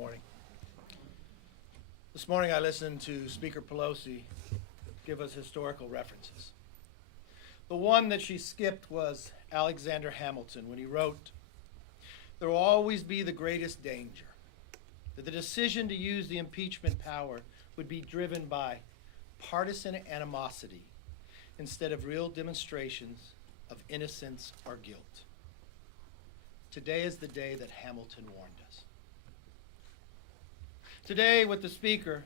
morning. This morning I listened to Speaker Pelosi give us historical references. The one that she skipped was Alexander Hamilton when he wrote, "There will always be the greatest danger that the decision to use the impeachment power would be driven by partisan animosity instead of real demonstrations of innocence or guilt." Today is the day that Hamilton warned us. Today, with the Speaker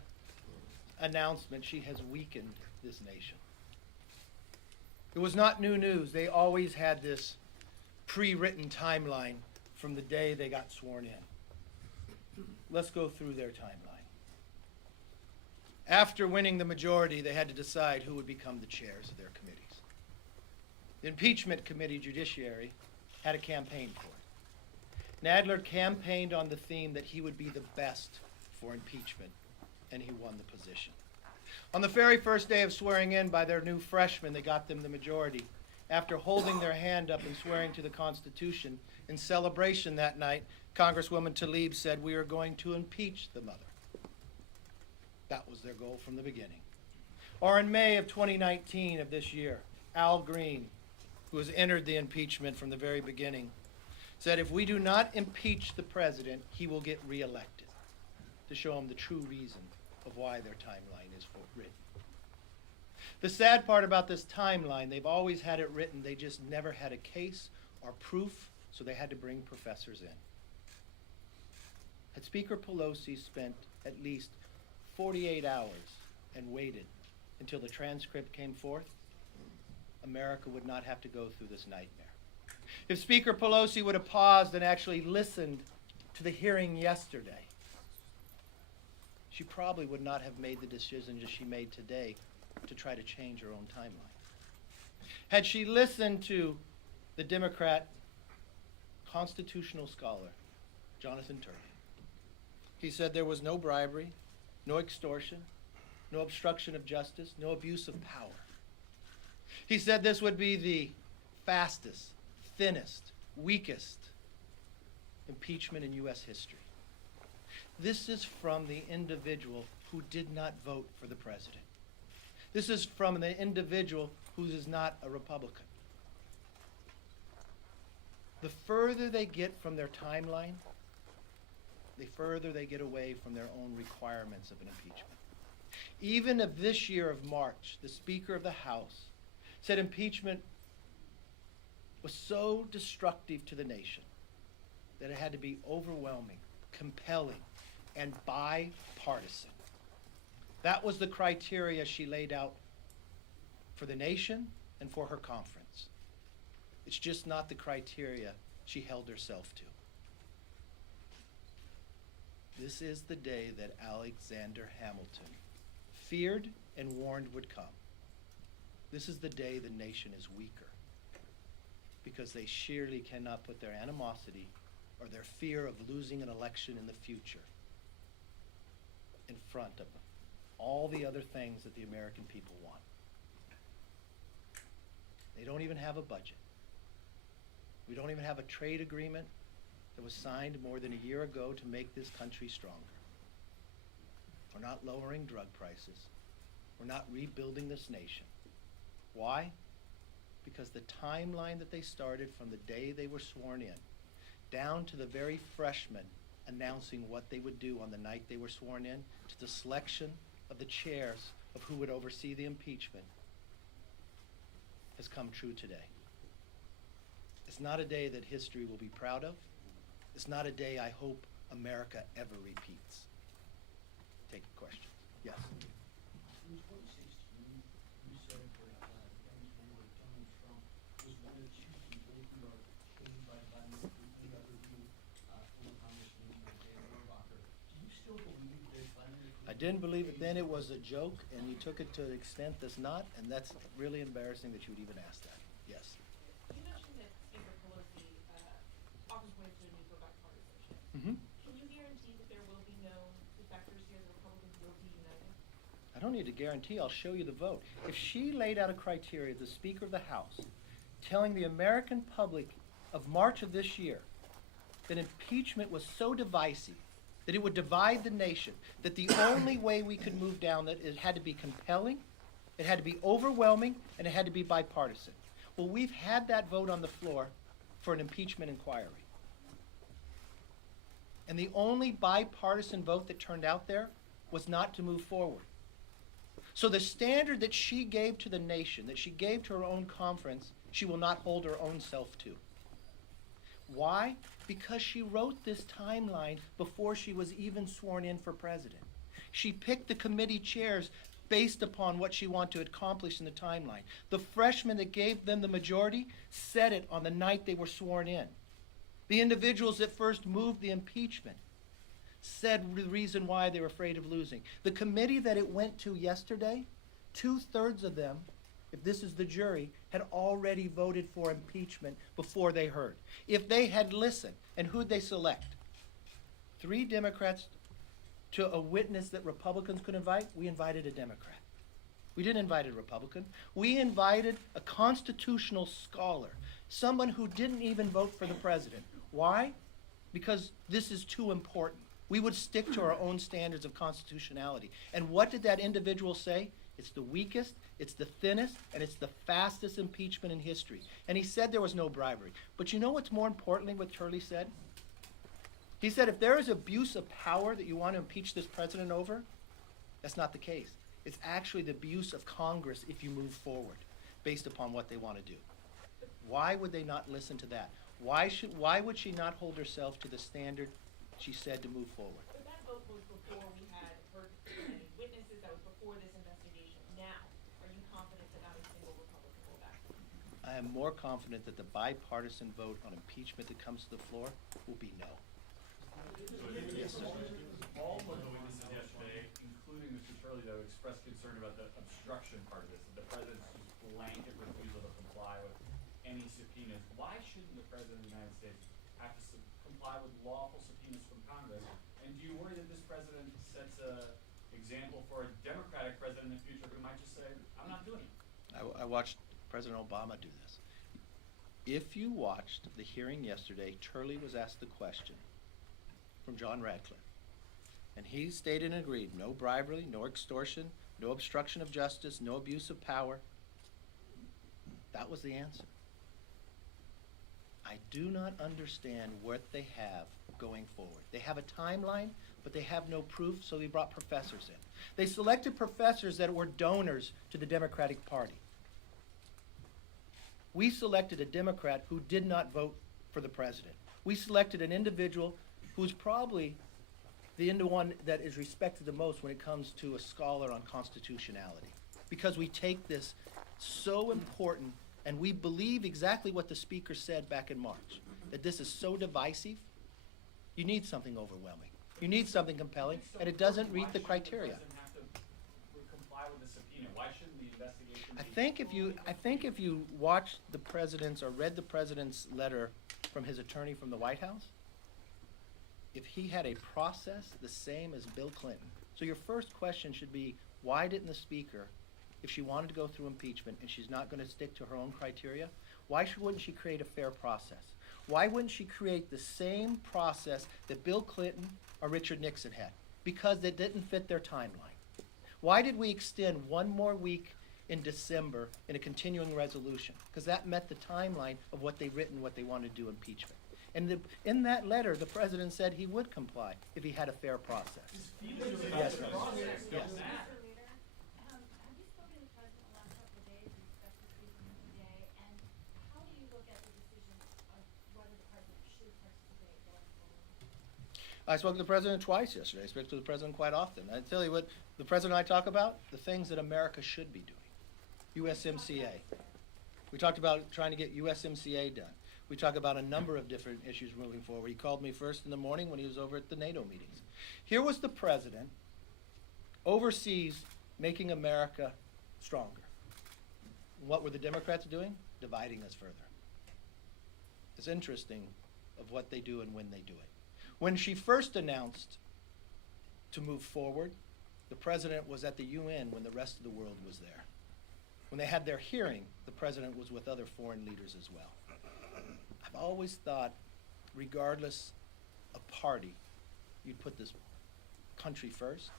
announcement, she has weakened this nation. It was not new news. They always had this pre-written timeline from the day they got sworn in. Let's go through their timeline. After winning the majority, they had to decide who would become the chairs of their committees. The Impeachment Committee Judiciary had a campaign for it. Nadler campaigned on the theme that he would be the best for impeachment, and he won the position. On the very first day of swearing in by their new freshmen, they got them the majority. After holding their hand up and swearing to the Constitution, in celebration that night, Congresswoman Tlaib said, "We are going to impeach the mother." That was their goal from the beginning. Or in May of 2019 of this year, Al Green, who has entered the impeachment from the very beginning, said if we do not impeach the president, he will get reelected, to show him the true reason of why their timeline is written. The sad part about this timeline, they've always had it written, they just never had a case or proof, so they had to bring professors in. Had Speaker Pelosi spent at least 48 hours and waited until the transcript came forth, America would not have to go through this nightmare. If Speaker Pelosi would have paused and actually listened to the hearing yesterday, she probably would not have made the decision that she made today to try to change her own timeline. Had she listened to the Democrat constitutional scholar, Jonathan Turley, he said there was no bribery, no extortion, no obstruction of justice, no abuse of power. He said this would be the fastest, thinnest, weakest impeachment in U.S. history. This is from the individual who did not vote for the president. This is from the individual who is not a Republican. The further they get from their timeline, the further they get away from their own requirements of an impeachment. Even of this year of March, the Speaker of the House said impeachment was so destructive to the nation that it had to be overwhelming, compelling, and bipartisan. That was the criteria she laid out for the nation and for her conference. It's just not the criteria she held herself to. This is the day that Alexander Hamilton feared and warned would come. This is the day the nation is weaker because they surely cannot put their animosity or their fear of losing an election in the future in front of all the other things that the American people want. They don't even have a budget. We don't even have a trade agreement that was signed more than a year ago to make this country stronger. We're not lowering drug prices. We're not rebuilding this nation. Why? Because the timeline that they started from the day they were sworn in, down to the very freshmen announcing what they would do on the night they were sworn in, to the selection of the chairs of who would oversee the impeachment, has come true today. It's not a day that history will be proud of. It's not a day I hope America ever repeats. Take a question. Yes. In 2016, you said that Dems candidate Donald Trump was one of two people who are paid by Biden and the other being former Congressman Dan Rohrabacher. Do you still believe that Biden? I didn't believe it then. It was a joke, and you took it to the extent that's not, and that's really embarrassing that you would even ask that. Yes. You mentioned that Speaker Pelosi offers ways to move for bipartisanship. Mm-hmm. Can you guarantee that there will be no defectors here, the Republicans will be united? I don't need to guarantee. I'll show you the vote. If she laid out a criteria, the Speaker of the House, telling the American public of March of this year that impeachment was so divisive that it would divide the nation, that the only way we could move down that it had to be compelling, it had to be overwhelming, and it had to be bipartisan. Well, we've had that vote on the floor for an impeachment inquiry. And the only bipartisan vote that turned out there was not to move forward. So the standard that she gave to the nation, that she gave to her own conference, she will not hold her own self to. Why? Because she wrote this timeline before she was even sworn in for president. She picked the committee chairs based upon what she wanted to accomplish in the timeline. The freshmen that gave them the majority said it on the night they were sworn in. The individuals that first moved the impeachment said the reason why they were afraid of losing. The committee that it went to yesterday, 2/3 of them, if this is the jury, had already voted for impeachment before they heard. If they had listened, and who'd they select? 3 Democrats to a witness that Republicans could invite? We invited a Democrat. We didn't invite a Republican. We invited a constitutional scholar, someone who didn't even vote for the president. Why? Because this is too important. We would stick to our own standards of constitutionality. And what did that individual say? It's the weakest, it's the thinnest, and it's the fastest impeachment in history. And he said there was no bribery. But you know what's more importantly what Turley said? He said if there is abuse of power that you want to impeach this president over, that's not the case. It's actually the abuse of Congress if you move forward based upon what they want to do. Why would they not listen to that? Why would she not hold herself to the standard she said to move forward? But that vote was before we had heard any witnesses, that was before this investigation. Now, are you confident that not a single Republican will back? I am more confident that the bipartisan vote on impeachment that comes to the floor will be no. Yes, sir. All of the witnesses yesterday, including Mr. Turley, though, expressed concern about the obstruction part of this, that the president's just blanket refusal to comply with any subpoenas. Why shouldn't the president of the United States have to comply with lawful subpoenas from Congress? And do you worry that this president sets an example for a Democratic president in the future who might just say, I'm not doing it? I watched President Obama do this. If you watched the hearing yesterday, Turley was asked the question from John Radcliffe. And he stated and agreed, no bribery, no extortion, no obstruction of justice, no abuse of power. That was the answer. I do not understand what they have going forward. They have a timeline, but they have no proof, so they brought professors in. They selected professors that were donors to the Democratic Party. We selected a Democrat who did not vote for the president. We selected an individual who's probably the one that is respected the most when it comes to a scholar on constitutionality. Because we take this so important, and we believe exactly what the speaker said back in March, that this is so divisive, you need something overwhelming. You need something compelling, and it doesn't meet the criteria. Why shouldn't the president have to comply with the subpoena? Why shouldn't the investigation I think if you watched the president's or read the president's letter from his attorney from the White House, if he had a process the same as Bill Clinton. So your first question should be, why didn't the speaker, if she wanted to go through impeachment and she's not going to stick to her own criteria, wouldn't she create a fair process? Why wouldn't she create the same process that Bill Clinton or Richard Nixon had? Because it didn't fit their timeline. Why did we extend one more week in December in a continuing resolution? Because that met the timeline of what they'd written, what they wanted to do impeachment. And in that letter, the president said he would comply if he had a fair process. Yes, sir. Yes. Mr. Leader, have you spoken to the president the last couple of days, you discussed this recently today, and how do you look at the decision of whether the president should participate going forward? I spoke to the president twice yesterday. I spoke to the president quite often. I tell you what, the president and I talk about, the things that America should be doing. USMCA. We talked about trying to get USMCA done. We talk about a number of different issues moving forward. He called me first in the morning when he was over at the NATO meetings. Here was the president overseas making America stronger. What were the Democrats doing? Dividing us further. It's interesting of what they do and when they do it. When she first announced to move forward, the president was at the UN when the rest of the world was there. When they had their hearing, the president was with other foreign leaders as well. I've always thought, regardless of party, you'd put this country first.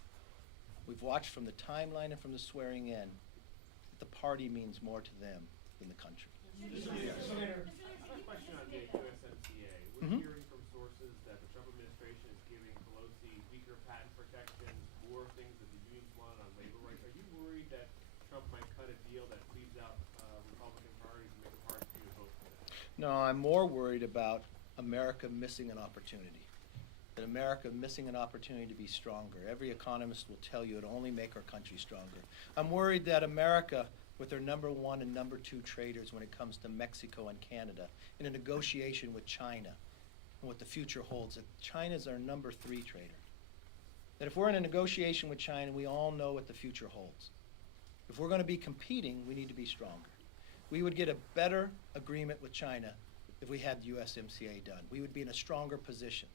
We've watched from the timeline and from the swearing in that the party means more to them than the country. I have a question on the USMCA. We're Mhm. hearing from sources that the Trump administration is giving Pelosi weaker patent protections, more things that the unions want on labor rights. Are you worried that Trump might cut a deal that leaves out Republican priorities and make it hard for you to vote for that? No, I'm more worried about America missing an opportunity. That America missing an opportunity to be stronger. Every economist will tell you it'll only make our country stronger. I'm worried that America, with their number one and number two traders when it comes to Mexico and Canada, in a negotiation with China and what the future holds, that China's our number three trader. That if we're in a negotiation with China, we all know what the future holds. If we're going to be competing, we need to be stronger. We would get a better agreement with China if we had the USMCA done. We would be in a stronger position.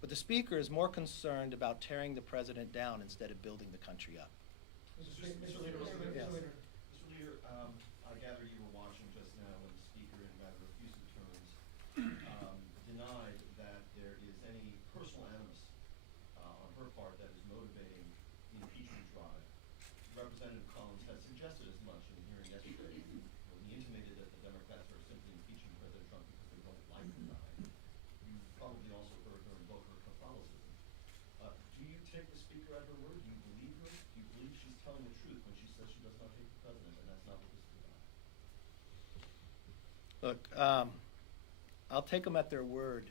But the Speaker is more concerned about tearing the President down instead of building the country up. Mr. Leader, Yes. Mr. Leader, I gather you were watching just now when the Speaker, in rather effusive terms, denied that there is any personal animus on her part that is motivating the impeachment drive. Representative Collins has suggested as much in the hearing yesterday when he intimated that the Democrats are simply impeaching President Trump because they don't like the guy. You probably also heard her invoke her Catholicism. Do you take the Speaker at her word? Do you believe her? Do you believe she's telling the truth when she says she does not hate the President, and that's not what this is about? Look, I'll take them at their word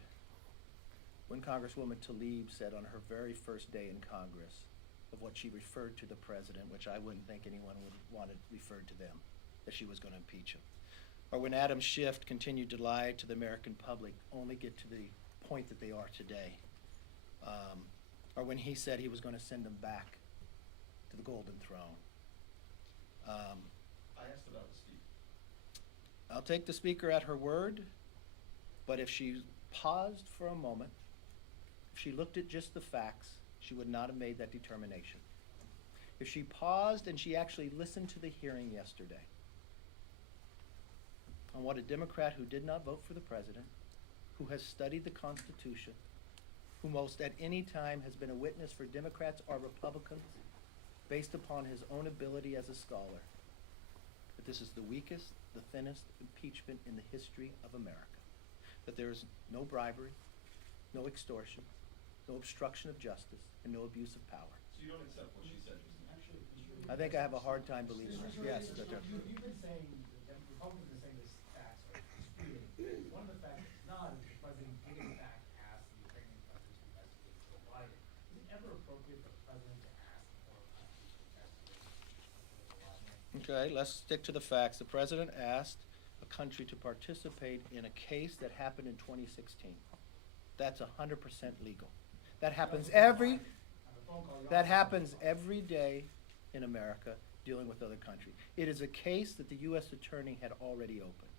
when Congresswoman Tlaib said on her very first day in Congress of what she referred to the President, which I wouldn't think anyone would want it referred to them, that she was going to impeach him. Or when Adam Schiff continued to lie to the American public, only get to the point that they are today. Or when he said he was going to send them back to the Golden Throne. I asked about the Speaker. I'll take the Speaker at her word, but if she paused for a moment, if she looked at just the facts, she would not have made that determination. If she paused and she actually listened to the hearing yesterday on what a Democrat who did not vote for the President, who has studied the Constitution, who most at any time has been a witness for Democrats or Republicans based upon his own ability as a scholar, that this is the weakest, the thinnest impeachment in the history of America. That there is no bribery, no extortion, no obstruction of justice, and no abuse of power. So you don't accept what she said just now? Actually, Mr. I think I have a hard time believing this. Yes, You've Dr. been saying, that Republicans have been saying this facts are disputing. One of the facts is not is the President did in fact ask the Ukrainian president to investigate Joe Biden. Is it ever appropriate for the President to ask for a country to investigate political lobbying? Okay, let's stick to the facts. The President asked a country to participate in a case that happened in 2016. That's 100% legal. That happens every day in America dealing with other countries. It is a case that the U.S. Attorney had already opened.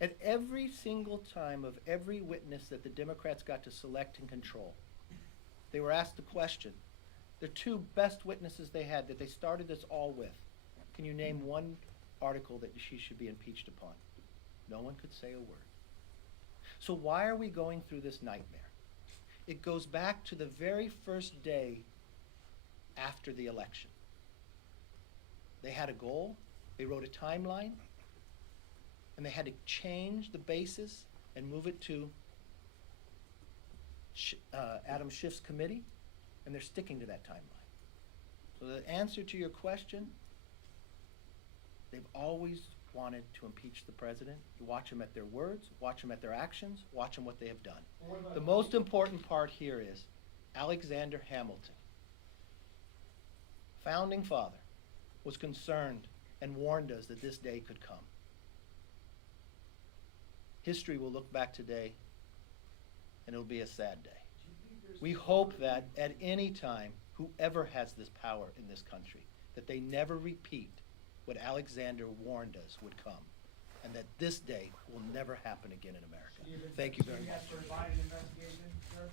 At every single time of every witness that the Democrats got to select and control, they were asked the question, the two best witnesses they had that they started this all with, can you name one article that she should be impeached upon? No one could say a word. So why are we going through this nightmare? It goes back to the very first day after the election. They had a goal, they wrote a timeline, and they had to change the basis and move it to Adam Schiff's committee, and they're sticking to that timeline. So the answer to your question, they've always wanted to impeach the President. You watch them at their words, watch them at their actions, watch them what they have done. The most important part here is Alexander Hamilton, founding father, was concerned and warned us that this day could come. History will look back today and it'll be a sad day. We hope that at any time, whoever has this power in this country, that they never repeat what Alexander warned us would come, and that this day will never happen again in America. Thank you very much. Yes, for a Biden investigation, sir?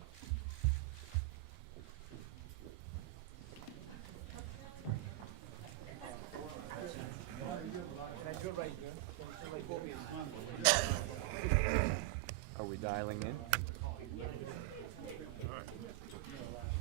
Are we dialing in? All right.